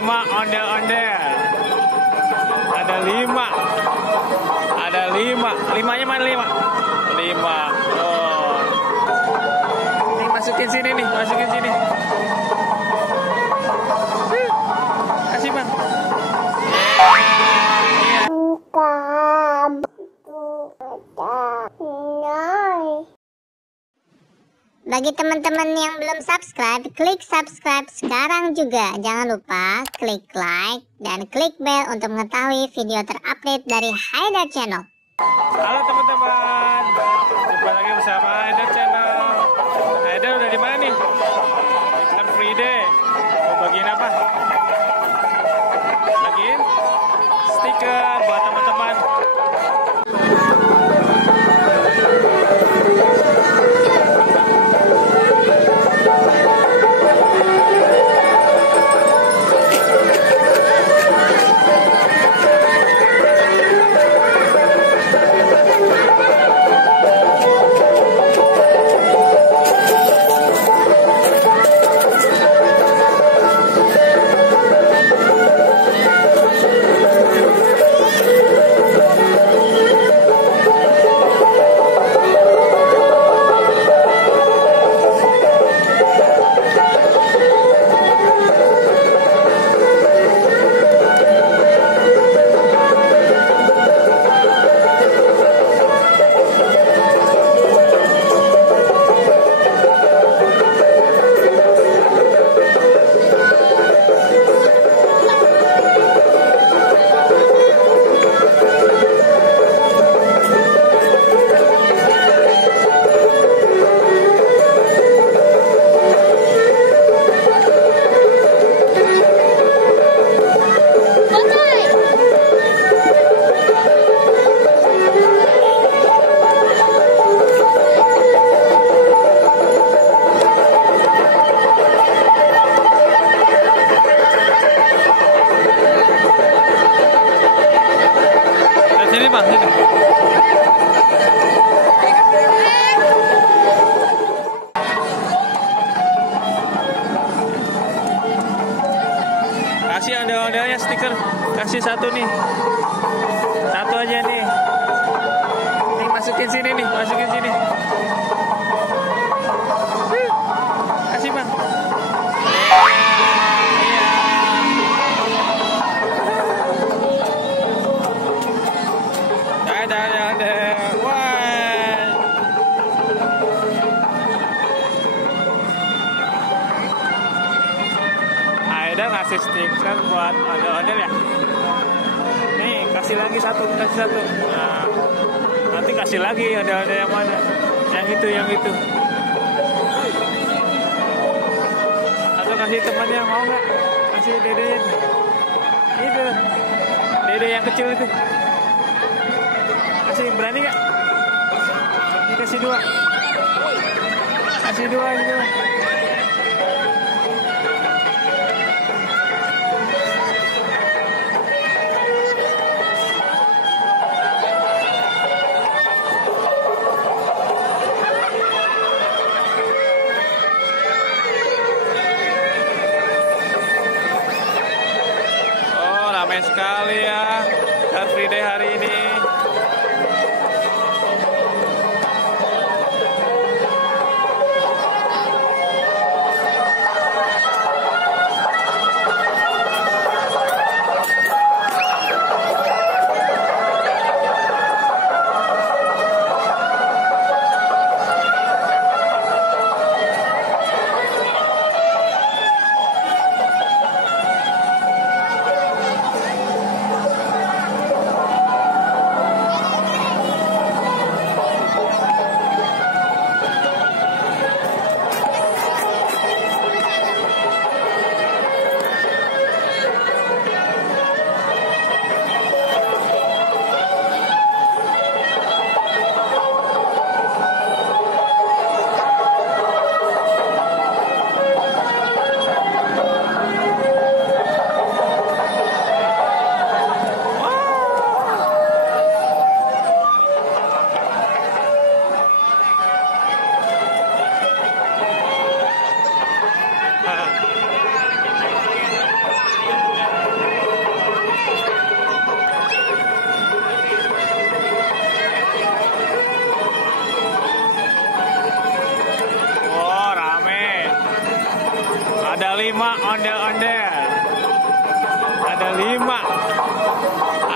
5 ondel-ondel. Ada 5. Ada 5. 5-nya mana 5? 5. Oh. Ini masukin sini nih, masukin sini. Kasih Bang. Bagi teman-teman yang belum subscribe, klik subscribe sekarang juga. Jangan lupa klik like dan klik bell untuk mengetahui video terupdate dari Haidar Channel. Halo teman-teman, jumpa lagi bersama Haidar Channel. Haidar udah di mana nih? Kan free day. Mau bagiin apa? Bagiin stiker buat teman-teman. Kasih ondel-ondelnya stiker, kasih satu nih, satu aja nih. Nih masukin sini nih, masukin sini. Kasih Bang. Iya. Ada. Wah. Ada ngasih stiker buat ondel-ondel ya. Nih kasih lagi satu, kasih satu. Nah, nanti kasih lagi ondel-ondel yang mana? Yang itu. Atau kasih temannya, mau nggak? Kasih dedenya. Itu, dede yang kecil itu. Kasih, berani nggak? Ini kasih 2. Kasih 2 gitu. Ramai sekali ya Car Free Day hari ini. Nama ondel-ondel. Ada 5.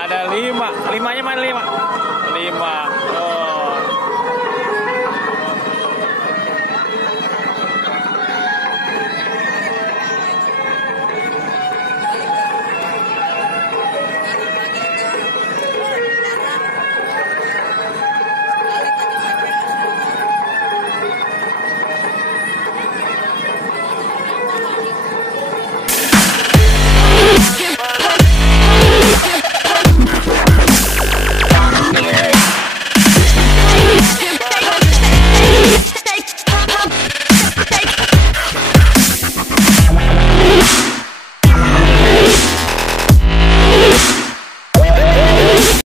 Ada 5. 5-nya mana 5? 5. Oh.